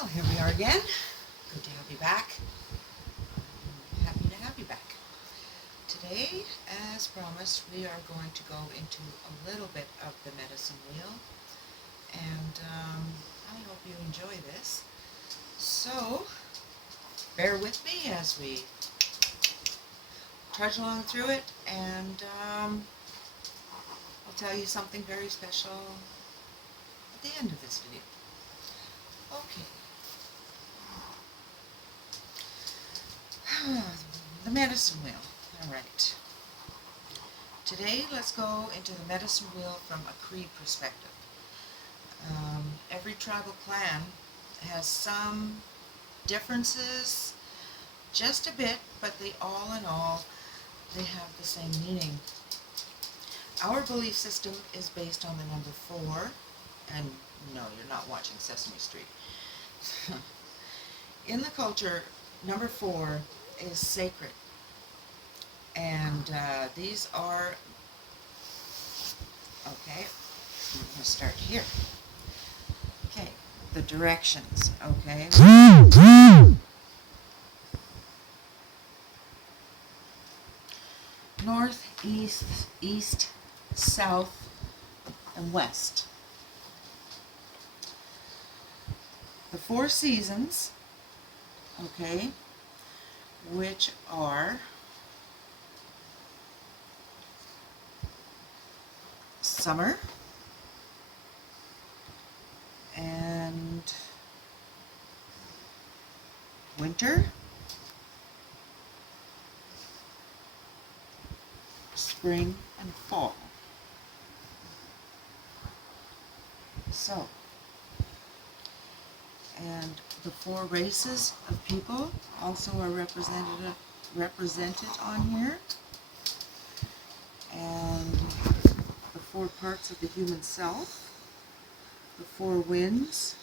Well, here we are again. Good to have you back. I'm happy to have you back. Today, as promised, we are going to go into a little bit of the medicine wheel, and I hope you enjoy this. So, bear with me as we trudge along through it, and I'll tell you something very special at the end of this video. Okay. The medicine wheel. All right. Today, let's go into the medicine wheel from a Cree perspective. Every tribal clan has some differences, just a bit, but they all in all, they have the same meaning. Our belief system is based on the number 4, and no, you're not watching Sesame Street. In the culture, number 4 is sacred, and these are, okay, I'm going to start here. Okay, the directions, okay. North, east, south, and west. The 4 seasons, okay, which are summer and winter, spring and fall. So, and the 4 races of people also are represented on here, and the 4 parts of the human self, the 4 winds,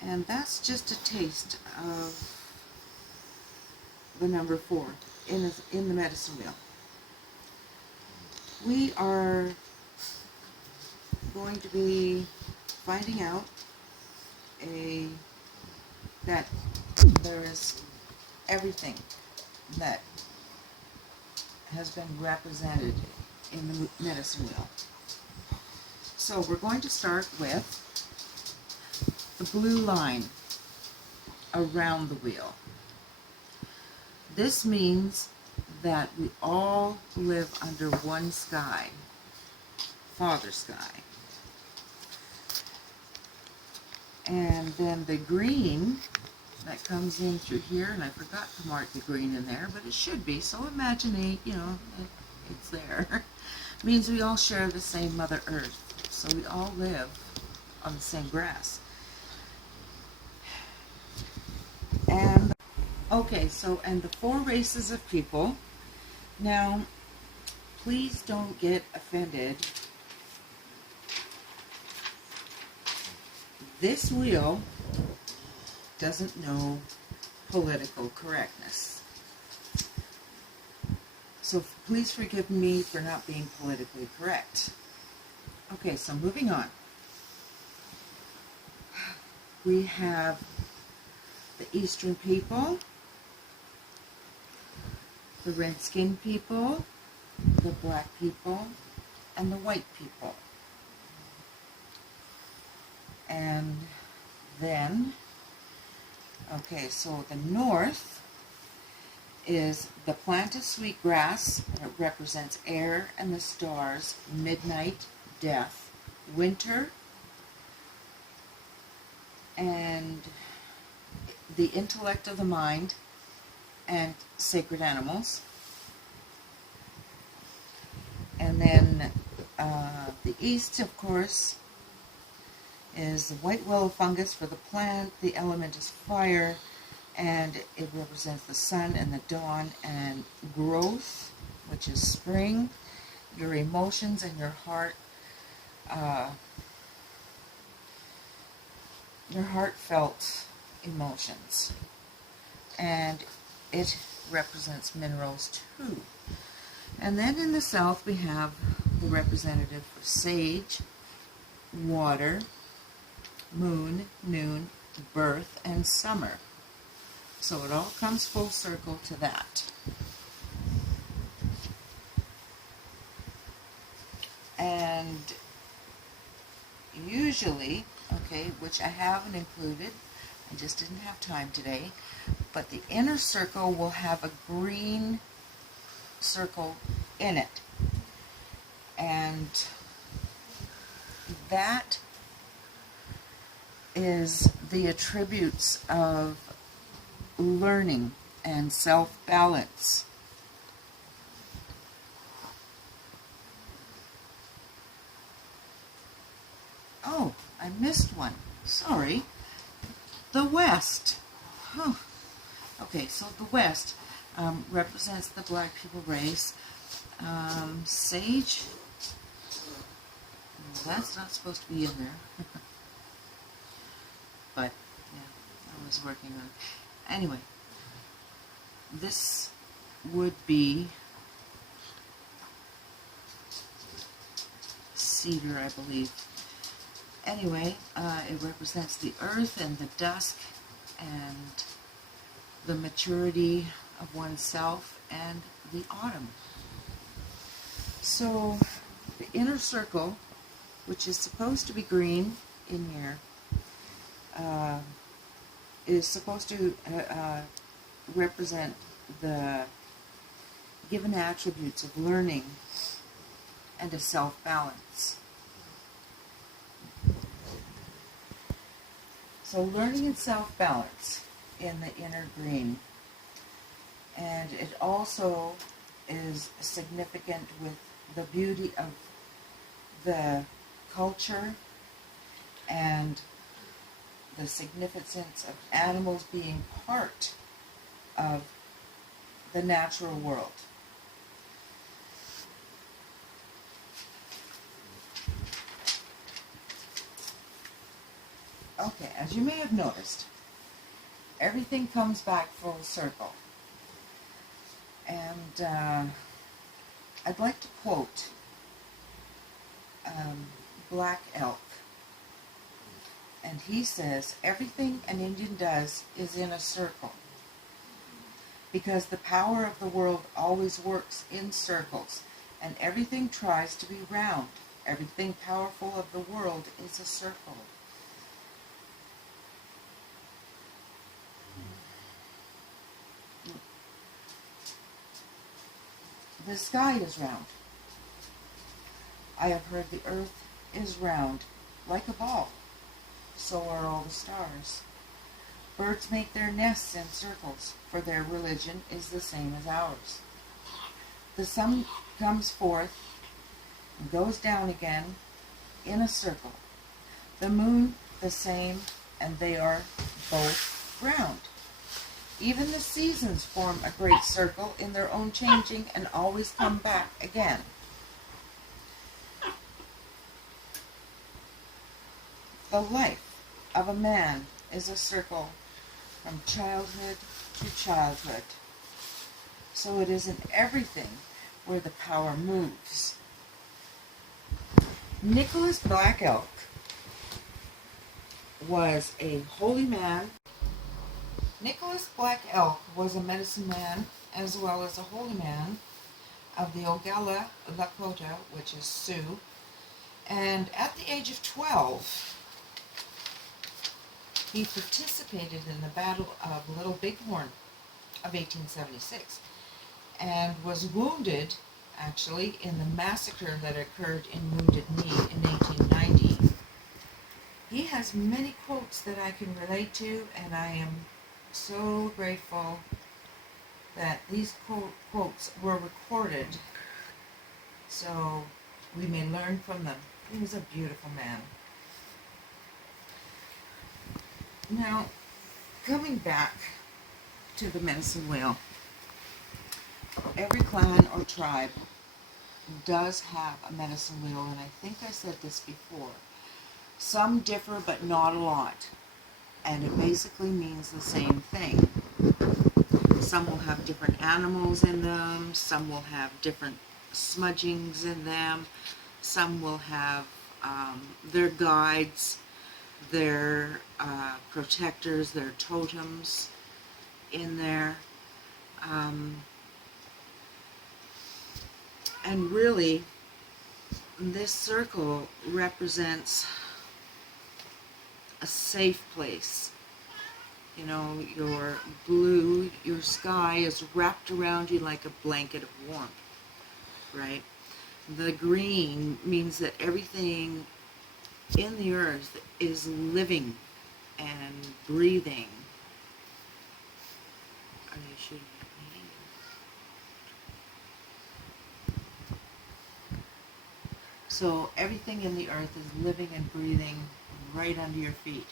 and that's just a taste of the number 4 in the medicine wheel. We are going to be finding out that there is everything that has been represented in the medicine wheel. So we're going to start with the blue line around the wheel. This means that we all live under one sky, Father Sky. And then the green that comes in through here, and I forgot to mark the green in there, but it should be, so imagine it's there. Means we all share the same Mother Earth, so we all live on the same grass. And okay, so and the 4 races of people. Now, please don't get offended. This wheel doesn't know political correctness. So please forgive me for not being politically correct. Okay, so moving on. We have the Eastern people, the red-skinned people, the black people, and the white people. And then, okay, so the north is the plant of sweet grass. It represents air and the stars, midnight, death, winter, and the intellect of the mind, and sacred animals. And then the east, of course, is the white willow fungus for the plant. The element is fire, and it represents the sun and the dawn and growth, which is spring, your emotions and your heartfelt emotions. And it represents minerals too. And then in the south we have the representative for sage, water, moon, noon, birth, and summer. So it all comes full circle to that. And usually, okay, which I haven't included, I just didn't have time today, but the inner circle will have a green circle in it. And that is the attributes of learning and self-balance. Oh, I missed one. Sorry. The West. Huh. Okay, so the West represents the black people race. Sage. That's not supposed to be in there. But, yeah, I was working on it. Anyway, this would be cedar, I believe. Anyway, it represents the earth and the dusk and the maturity of oneself and the autumn. So, the inner circle, which is supposed to be green in here, is supposed to represent the given attributes of learning and of self-balance. So learning and self-balance in the inner green. And it also is significant with the beauty of the culture and the significance of animals being part of the natural world. Okay, as you may have noticed, everything comes back full circle. And I'd like to quote Black Elk. And he says, everything an Indian does is in a circle, because the power of the world always works in circles, and everything tries to be round. Everything powerful of the world is a circle. The sky is round. I have heard the earth is round, like a ball. So are all the stars. Birds make their nests in circles, for their religion is the same as ours. The sun comes forth and goes down again in a circle. The moon the same, and they are both round. Even the seasons form a great circle in their own changing and always come back again. The life of a man is a circle from childhood to childhood. So it is in everything where the power moves. Nicholas Black Elk was a holy man. Nicholas Black Elk was a medicine man as well as a holy man of the Oglala Lakota, which is Sioux. And at the age of 12, he participated in the Battle of Little Bighorn of 1876 and was wounded, actually, in the massacre that occurred in Wounded Knee in 1890. He has many quotes that I can relate to, and I am so grateful that these quotes were recorded so we may learn from them. He was a beautiful man. Now, coming back to the medicine wheel, every clan or tribe does have a medicine wheel, and I think I said this before. Some differ, but not a lot, and it basically means the same thing. Some will have different animals in them, some will have different smudgings in them, some will have their guides. their protectors, their totems in there. Um, and really, this circle represents a safe place. You know, your blue, your sky is wrapped around you like a blanket of warmth, right? The green means that everything in the earth is living and breathing. Are you shooting at me? So everything in the earth is living and breathing right under your feet.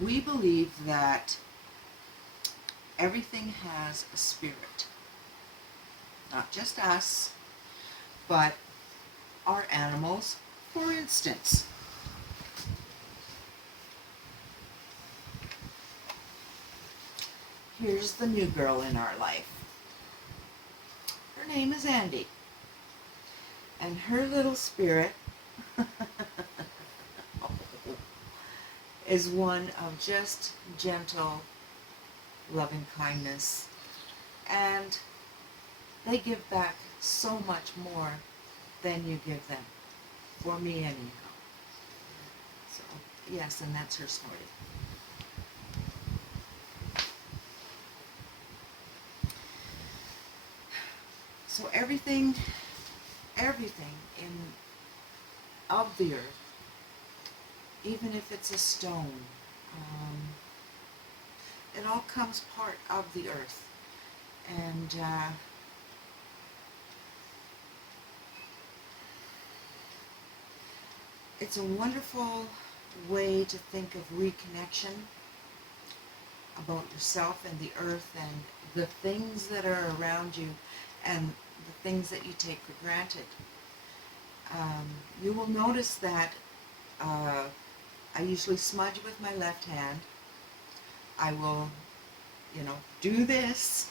We believe that everything has a spirit. Not just us, but our animals. For instance, here's the new girl in our life. Her name is Andy. And her little spirit is one of just gentle, loving kindness. And they give back so much more than you give them. For me, anyhow. So, yes, and that's her story. So everything in of the earth, even if it's a stone, it all comes part of the earth. And it's a wonderful way to think of reconnection about yourself and the earth and the things that are around you and the things that you take for granted. You will notice that I usually smudge with my left hand. I will, do this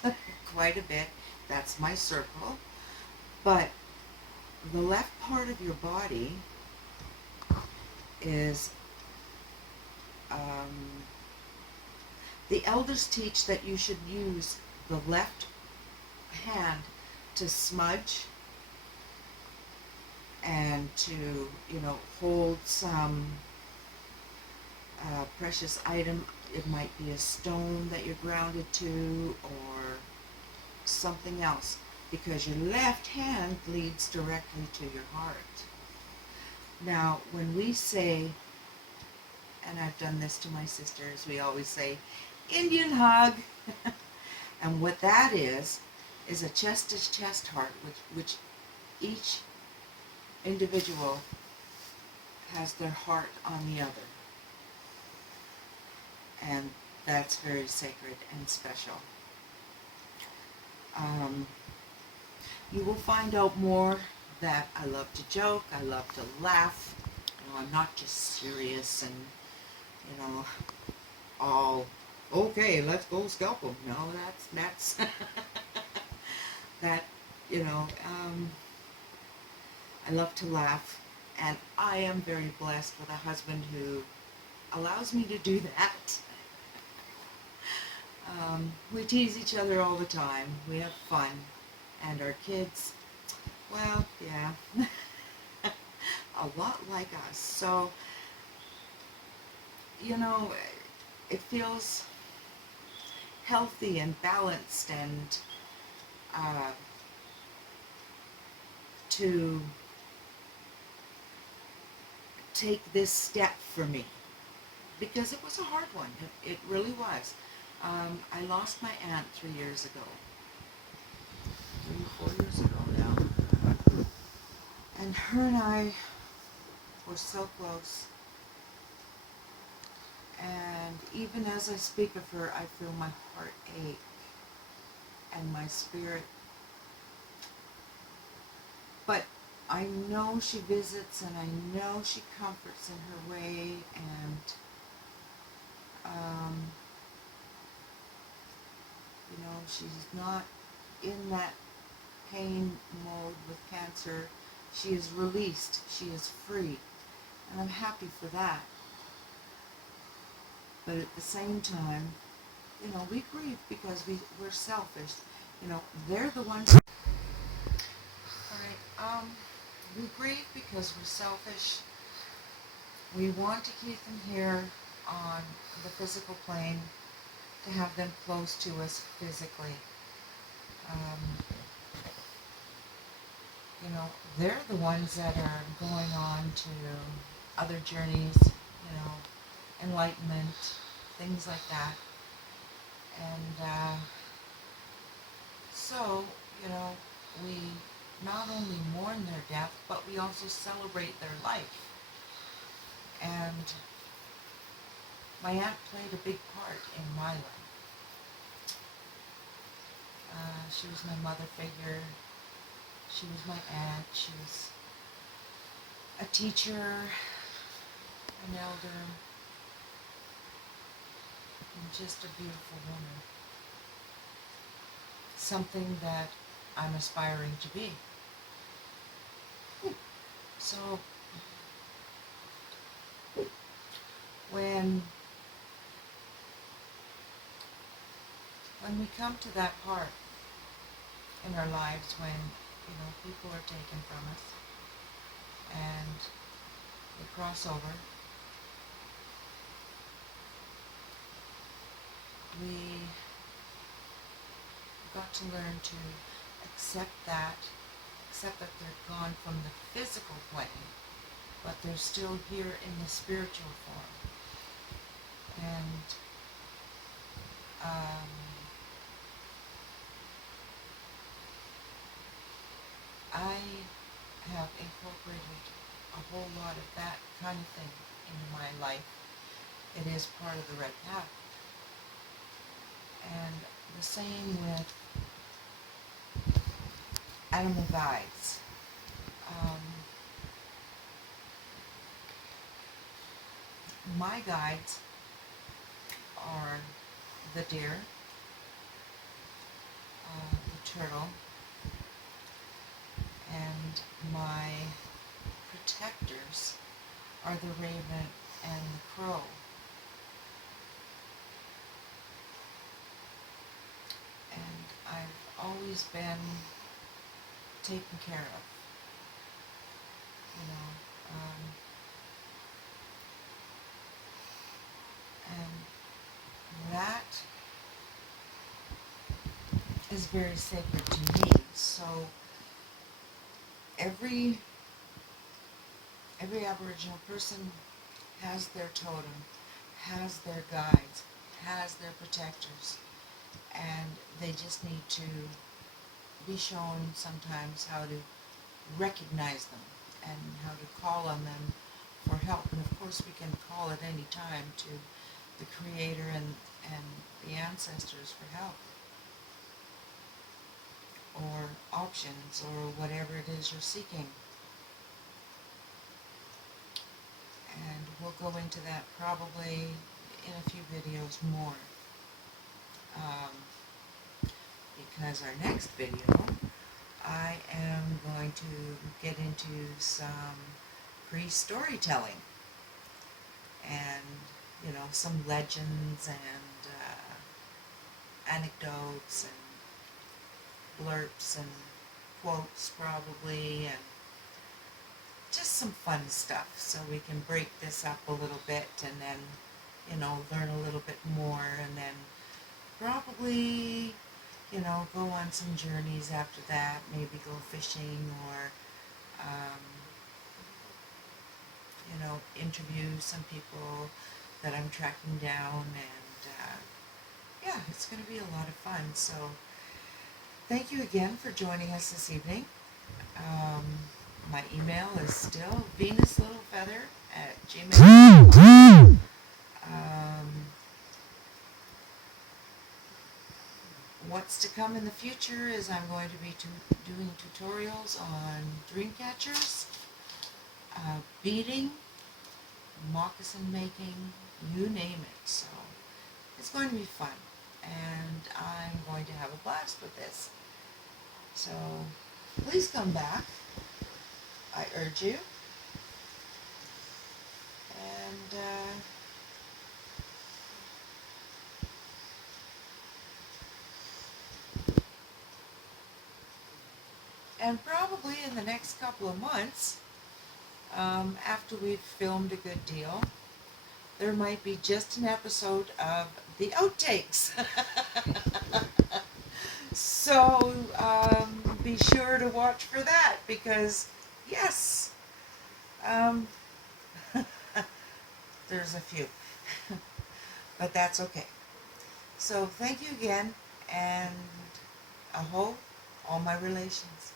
quite a bit. That's my circle. But the left part of your body is, the elders teach that you should use the left hand to smudge and to, hold some precious item. It might be a stone that you're grounded to or something else, because your left hand leads directly to your heart. Now, when we say, and I've done this to my sisters, we always say, Indian hug. And what that is a chest-to-chest heart, which each individual has their heart on the other. And that's very sacred and special. You will find out more that I love to joke, I love to laugh. I'm not just serious and, all, okay, let's go scalp them. No, that's that, I love to laugh, and I am very blessed with a husband who allows me to do that. We tease each other all the time. We have fun. And our kids, well, yeah, a lot like us. So, it feels healthy and balanced and to take this step for me, because it was a hard one. It really was. I lost my aunt 3 years ago. 3 or 4 years ago now. And her and I were so close. And even as I speak of her, I feel my heart ache and my spirit. But I know she visits and I know she comforts in her way, and she's not in that pain mode with cancer. She is released. She is free. And I'm happy for that. but at the same time, we grieve because we're selfish. They're the ones. Alright, we grieve because we're selfish. We want to keep them here on the physical plane, to have them close to us physically. Um, they're the ones that are going on to other journeys, enlightenment, things like that. And so, we not only mourn their death, but we also celebrate their life. And my aunt played a big part in my life. She was my mother figure. She was my aunt. She was a teacher, an elder, and just a beautiful woman. Something that I'm aspiring to be. So, when we come to that part in our lives when, people are taken from us and they cross over, we got to learn to accept that they're gone from the physical plane, but they're still here in the spiritual form. And I have incorporated a whole lot of that kind of thing in my life. It is part of the right path. And the same with animal guides. My guides are the deer, the turtle, and my protectors are the raven and the crow. And I've always been taken care of. And that is very sacred to me. So every Aboriginal person has their totem, has their guides, has their protectors, and they just need to be shown sometimes how to recognize them and how to call on them for help. And of course we can call at any time to the Creator and the ancestors for help or options or whatever it is you're seeking. And we'll go into that probably in a few videos more. Because our next video, I am going to get into some Cree storytelling and, some legends and anecdotes and blurts and quotes probably, and just some fun stuff, so we can break this up a little bit and then, learn a little bit more, and then probably, go on some journeys after that, maybe go fishing or, interview some people that I'm tracking down, and it's going to be a lot of fun. So thank you again for joining us this evening. My email is still venuslittlefeather@gmail.com. What's to come in the future is I'm going to be doing tutorials on dream catchers, beading, moccasin making, you name it. So it's going to be fun, and I'm going to have a blast with this. So please come back, I urge you. And And probably in the next couple of months, after we've filmed a good deal, there might be just an episode of the outtakes. So be sure to watch for that, because yes, um, there's a few, but that's okay. So thank you again, and aho, all my relations.